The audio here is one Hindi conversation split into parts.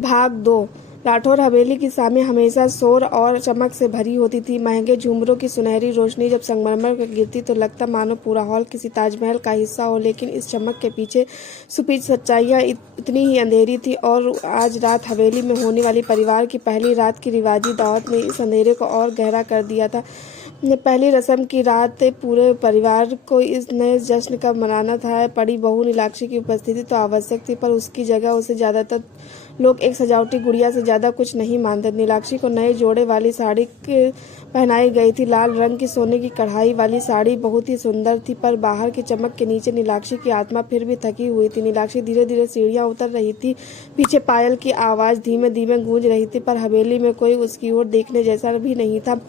भाग 2। राठौर हवेली की शामें हमेशा शोर और चमक से भरी होती थी। महंगे झूमरों की सुनहरी रोशनी जब संगमरमर पर गिरती तो लगता मानो पूरा हॉल किसी ताजमहल का हिस्सा हो, लेकिन इस चमक के पीछे छुपी सच्चाइयाँ इतनी ही अंधेरी थी। और आज रात हवेली में होने वाली परिवार की पहली रात की रिवाजी दावत ने इस अंधेरे को और गहरा कर दिया था। पहली रस्म की रात पूरे परिवार को इस नए जश्न का मनाना था। बड़ी बहू नीलाक्षी की उपस्थिति तो आवश्यक थी, पर उसकी जगह उसे ज्यादातर लोग एक सजावटी गुड़िया से ज्यादा कुछ नहीं मानते। नीलाक्षी को नए जोड़े वाली साड़ी पहनाई गई थी। लाल रंग की सोने की कढ़ाई वाली साड़ी बहुत ही सुंदर थी, पर बाहर की चमक के नीचे नीलाक्षी की आत्मा फिर भी थकी हुई थी। नीलाक्षी धीरे धीरे सीढ़ियां उतर रही थी। पीछे पायल की आवाज धीमे धीमे गूंज रही थी, पर हवेली में कोई उसकी ओर देखने जैसा भी नहीं था।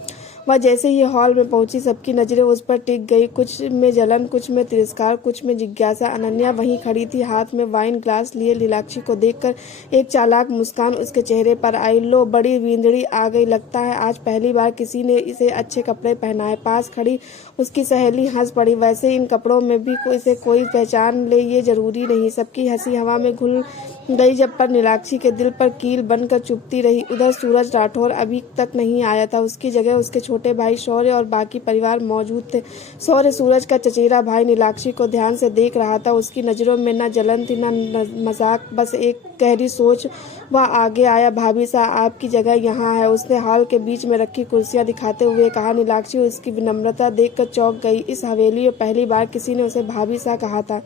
वह जैसे ही हॉल में पहुंची, सबकी नजरें उस पर टिक गई। कुछ में जलन, कुछ में तिरस्कार, कुछ में जिज्ञासा। अनन्या वहीं खड़ी थी, हाथ में वाइन ग्लास लिए। नीलाक्षी को देखकर एक चालाक मुस्कान उसके चेहरे पर आई। लो, बड़ी वींदड़ी आ गई लगता है, आज पहली बार किसी ने इसे अच्छे कपड़े पहनाए। पास खड़ी उसकी सहेली हंस पड़ी। वैसे इन कपड़ों में भी इसे कोई पहचान ले, ये जरूरी नहीं। सबकी हंसी हवा में घुल गई, जब पर नीलाक्षी के दिल पर कील बनकर चुभती रही। उधर सूरज राठौर अभी तक नहीं आया था। उसकी जगह उसके छोटे भाई शौर्य और बाकी परिवार मौजूद थे। शौर्य, सूरज का चचेरा भाई, नीलाक्षी को ध्यान से देख रहा था। उसकी नजरों में न जलन थी न मजाक, बस एक गहरी सोच। वह आगे आया। भाभी साहब, आपकी जगह यहाँ है, उसने हॉल के बीच में रखी कुर्सियां दिखाते हुए कहा। नीलाक्षी उसकी विनम्रता देखकर चौंक गई। इस हवेली में पहली बार किसी ने उसे भाभी साहब कहा था,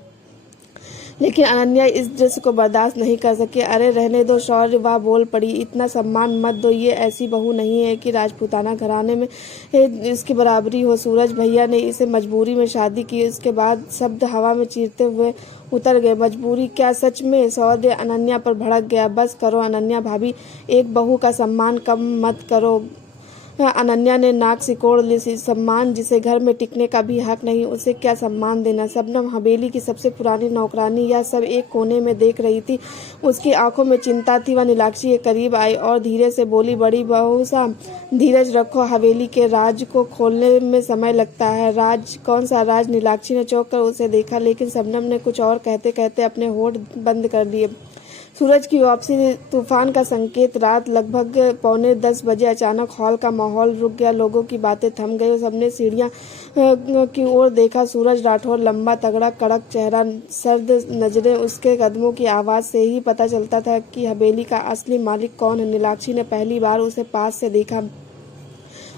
लेकिन अनन्या इस दृश्य को बर्दाश्त नहीं कर सकी। अरे रहने दो शौर्य, वह बोल पड़ी, इतना सम्मान मत दो। ये ऐसी बहू नहीं है कि राजपूताना घराने में इसकी बराबरी हो। सूरज भैया ने इसे मजबूरी में शादी की। उसके बाद शब्द हवा में चीरते हुए उतर गए। मजबूरी क्या, सच में? शौर्य अनन्या पर भड़क गया। बस करो अनन्या भाभी, एक बहू का सम्मान कम मत करो। अनन्या ने नाक सिकोड़ ली। सम्मान जिसे घर में टिकने का भी हक नहीं, उसे क्या सम्मान देना? शबनम हवेली की सबसे पुरानी नौकरानी यह सब एक कोने में देख रही थी। उसकी आंखों में चिंता थी। वह नीलाक्षी के करीब आई और धीरे से बोली, बड़ी बहू साहब, धीरज रखो, हवेली के राज को खोलने में समय लगता है। राज? कौन सा राज? नीलाक्षी ने चौंक कर उसे देखा, लेकिन शबनम ने कुछ और कहते कहते अपने होठ बंद कर लिए। सूरज की वापसी तूफान का संकेत। रात लगभग 9:45 बजे अचानक हॉल का माहौल रुक गया। लोगों की बातें थम गई। सबने सीढ़ियां की ओर देखा। सूरज राठौर, लंबा तगड़ा कड़क चेहरा, सर्द नजरें। उसके कदमों की आवाज से ही पता चलता था कि हवेली का असली मालिक कौन है। नीलाक्षी ने पहली बार उसे पास से देखा।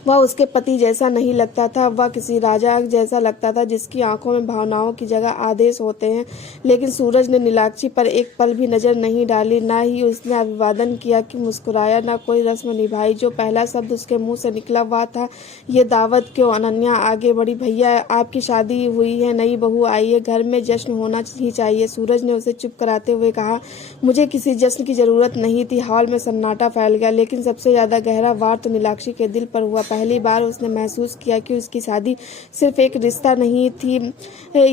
वह उसके पति जैसा नहीं लगता था, वह किसी राजा जैसा लगता था जिसकी आंखों में भावनाओं की जगह आदेश होते हैं। लेकिन सूरज ने नीलाक्षी पर एक पल भी नजर नहीं डाली, ना ही उसने अभिवादन किया कि मुस्कुराया, ना कोई रस्म निभाई। जो पहला शब्द उसके मुंह से निकला वह था, ये दावत क्यों? अनन्या आगे बढ़ी। भैया, आपकी शादी हुई है, नई बहू आई है, घर में जश्न होना ही चाहिए। सूरज ने उसे चुप कराते हुए कहा, मुझे किसी जश्न की जरूरत नहीं थी। हॉल में सन्नाटा फैल गया, लेकिन सबसे ज्यादा गहरा वार तो नीलाक्षी के दिल पर हुआ। पहली बार उसने महसूस किया कि उसकी शादी सिर्फ एक रिश्ता नहीं थी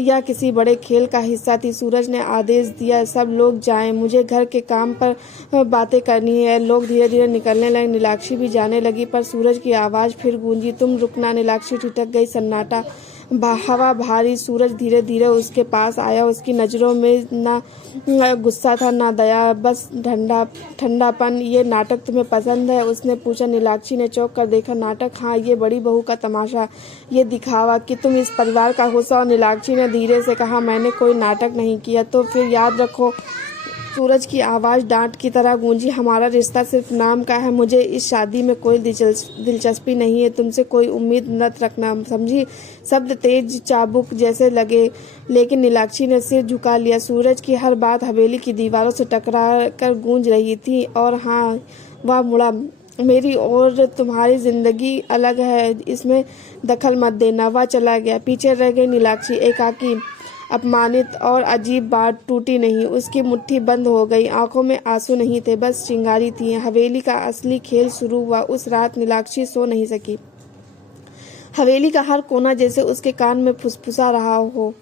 या किसी बड़े खेल का हिस्सा थी। सूरज ने आदेश दिया, सब लोग जाएं, मुझे घर के काम पर बातें करनी है। लोग धीरे धीरे निकलने लगे। नीलाक्षी भी जाने लगी, पर सूरज की आवाज फिर गूंजी, तुम रुकना। नीलाक्षी ठिठक गई। सन्नाटा, हवा भारी। सूरज धीरे धीरे उसके पास आया। उसकी नजरों में ना गुस्सा था, ना दया, बस ठंडापन। ये नाटक तुम्हें पसंद है? उसने पूछा। नीलाक्षी ने चौंक कर देखा। नाटक? हाँ, ये बड़ी बहू का तमाशा, ये दिखावा कि तुम इस परिवार का हिस्सा हो। नीलाक्षी ने धीरे से कहा, मैंने कोई नाटक नहीं किया। तो फिर याद रखो। सूरज की आवाज डांट की तरह गूंजी, हमारा रिश्ता सिर्फ नाम का है। मुझे इस शादी में कोई दिलचस्पी नहीं है। तुमसे कोई उम्मीद मत रखना, समझी? शब्द तेज चाबुक जैसे लगे, लेकिन नीलाक्षी ने सिर झुका लिया। सूरज की हर बात हवेली की दीवारों से टकरा कर गूंज रही थी। और हाँ, वह मुड़ा, मेरी और तुम्हारी जिंदगी अलग है, इसमें दखल मत देना। वह चला गया। पीछे रह गई नीलाक्षी, एकाकी, अपमानित। और अजीब बात, टूटी नहीं, उसकी मुट्ठी बंद हो गई। आंखों में आंसू नहीं थे, बस चिंगारी थी। हवेली का असली खेल शुरू हुआ। उस रात नीलाक्षी सो नहीं सकी। हवेली का हर कोना जैसे उसके कान में फुसफुसा रहा हो,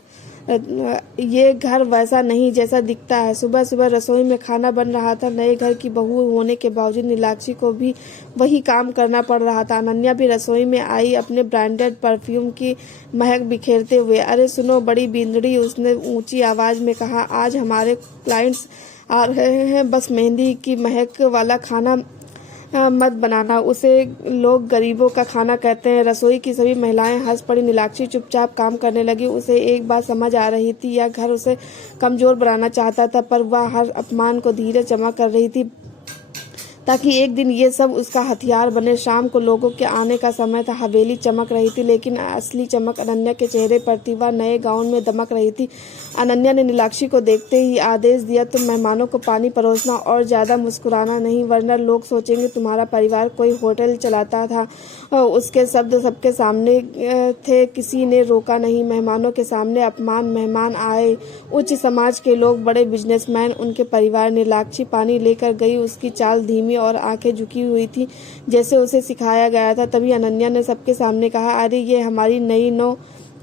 ये घर वैसा नहीं जैसा दिखता है। सुबह सुबह रसोई में खाना बन रहा था। नए घर की बहू होने के बावजूद नीलाक्षी को भी वही काम करना पड़ रहा था। अनन्या भी रसोई में आई, अपने ब्रांडेड परफ्यूम की महक बिखेरते हुए। अरे सुनो बड़ी बिंदड़ी, उसने ऊंची आवाज में कहा, आज हमारे क्लाइंट्स आ रहे हैं, बस मेहंदी की महक वाला खाना मत बनाना, उसे लोग गरीबों का खाना कहते हैं। रसोई की सभी महिलाएं हंस पड़ी। नीलाक्षी चुपचाप काम करने लगी। उसे एक बात समझ आ रही थी, यह घर उसे कमजोर बनाना चाहता था, पर वह हर अपमान को धीरे जमा कर रही थी ताकि एक दिन ये सब उसका हथियार बने। शाम को लोगों के आने का समय था। हवेली चमक रही थी, लेकिन असली चमक अनन्या के चेहरे पर थी। वह नए गाउन में दमक रही थी। अनन्या ने नीलाक्षी को देखते ही आदेश दिया, तुम मेहमानों को पानी परोसना और ज्यादा मुस्कुराना नहीं, वरना लोग सोचेंगे तुम्हारा परिवार कोई होटल चलाता था। उसके शब्द सबके सामने थे, किसी ने रोका नहीं। मेहमानों के सामने अपमान। मेहमान आए उच्च समाज के लोग, बड़े बिजनेसमैन, उनके परिवार। नीलाक्षी पानी लेकर गई। उसकी चाल धीमी और आंखें झुकी हुई थी, जैसे उसे सिखाया गया था। तभी अनन्या ने सबके सामने कहा, अरे ये हमारी नई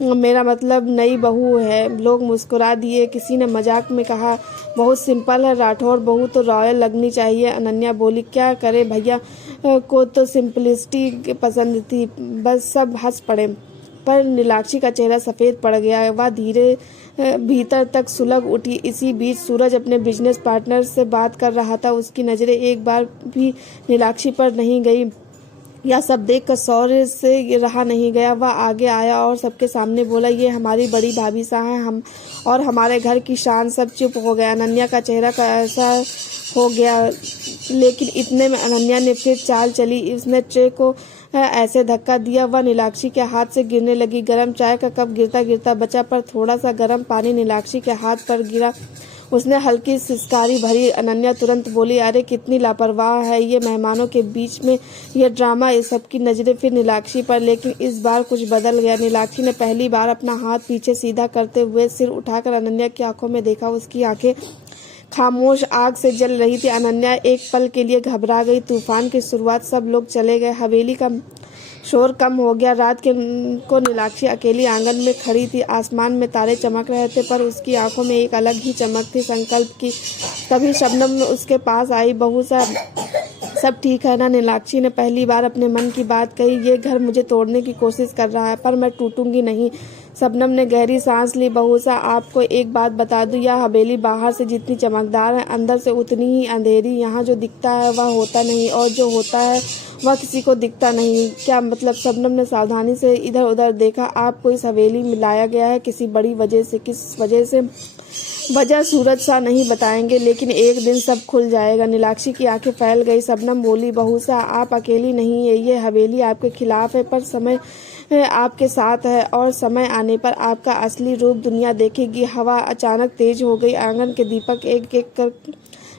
मेरा मतलब नई बहू है। लोग मुस्कुरा दिए। किसी ने मजाक में कहा, बहुत सिंपल है राठौर बहू तो रॉयल लगनी चाहिए। अनन्या बोली, क्या करे भैया को तो सिंपलिसिटी पसंद थी। बस सब हंस पड़े, पर नीलाक्षी का चेहरा सफ़ेद पड़ गया। वह धीरे भीतर तक सुलग उठी। इसी बीच सूरज अपने बिजनेस पार्टनर से बात कर रहा था। उसकी नज़रें एक बार भी नीलाक्षी पर नहीं गई। यह सब देखकर शौर्य से रहा नहीं गया। वह आगे आया और सबके सामने बोला, ये हमारी बड़ी भाभी सा है, हम और हमारे घर की शान। सब चुप हो गया। अनन्या का चेहरा कैसा हो गया, लेकिन इतने में अनन्या ने फिर चाल चली। उसने ट्रे को ऐसे धक्का दिया, वह नीलाक्षी के हाथ से गिरने लगी। गर्म चाय का कप गिरता गिरता बचा, पर थोड़ा सा गर्म पानी नीलाक्षी के हाथ पर गिरा। उसने हल्की सिसकारी भरी। अनन्या तुरंत बोली, अरे कितनी लापरवाह है ये, मेहमानों के बीच में यह ड्रामा। इस सबकी नजरें फिर नीलाक्षी पर, लेकिन इस बार कुछ बदल गया। नीलाक्षी ने पहली बार अपना हाथ पीछे सीधा करते हुए सिर उठाकर अनन्या की आंखों में देखा। उसकी आंखें खामोश आग से जल रही थी। अनन्या एक पल के लिए घबरा गई। तूफान की शुरुआत। सब लोग चले गए। हवेली का शोर कम हो गया। रात को नीलाक्षी अकेली आंगन में खड़ी थी। आसमान में तारे चमक रहे थे, पर उसकी आंखों में एक अलग ही चमक थी, संकल्प की। तभी शबनम उसके पास आई। बहू सब ठीक है ना? नीलाक्षी ने पहली बार अपने मन की बात कही। ये घर मुझे तोड़ने की कोशिश कर रहा है, पर मैं टूटूंगी नहीं। शबनम ने गहरी सांस ली। बहू सा, आपको एक बात बता दूं, यह हवेली बाहर से जितनी चमकदार है, अंदर से उतनी ही अंधेरी। यहाँ जो दिखता है वह होता नहीं, और जो होता है वह किसी को दिखता नहीं। क्या मतलब? शबनम ने सावधानी से इधर उधर देखा। आपको इस हवेली में लाया गया है किसी बड़ी वजह से। किस वजह से? वजह सूरज सा नहीं बताएंगे, लेकिन एक दिन सब खुल जाएगा। नीलाक्षी की आंखें फैल गई। शबनम बोली, बहू सा, आप अकेली नहीं है। ये हवेली आपके खिलाफ है, पर समय आपके साथ है, और समय आने पर आपका असली रूप दुनिया देखेगी। हवा अचानक तेज हो गई। आंगन के दीपक एक एक कर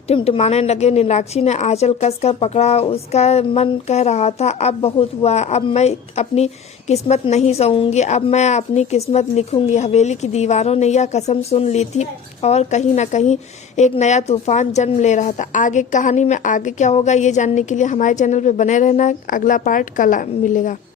टिमटिमाने लगे। नीलाक्षी ने आंचल कसकर पकड़ा। उसका मन कह रहा था, अब बहुत हुआ, अब मैं अपनी किस्मत नहीं सहूंगी, अब मैं अपनी किस्मत लिखूंगी। हवेली की दीवारों ने यह कसम सुन ली थी, और कहीं न कहीं एक नया तूफान जन्म ले रहा था। आगे कहानी में आगे क्या होगा ये जानने के लिए हमारे चैनल पर बने रहना। अगला पार्ट कल मिलेगा।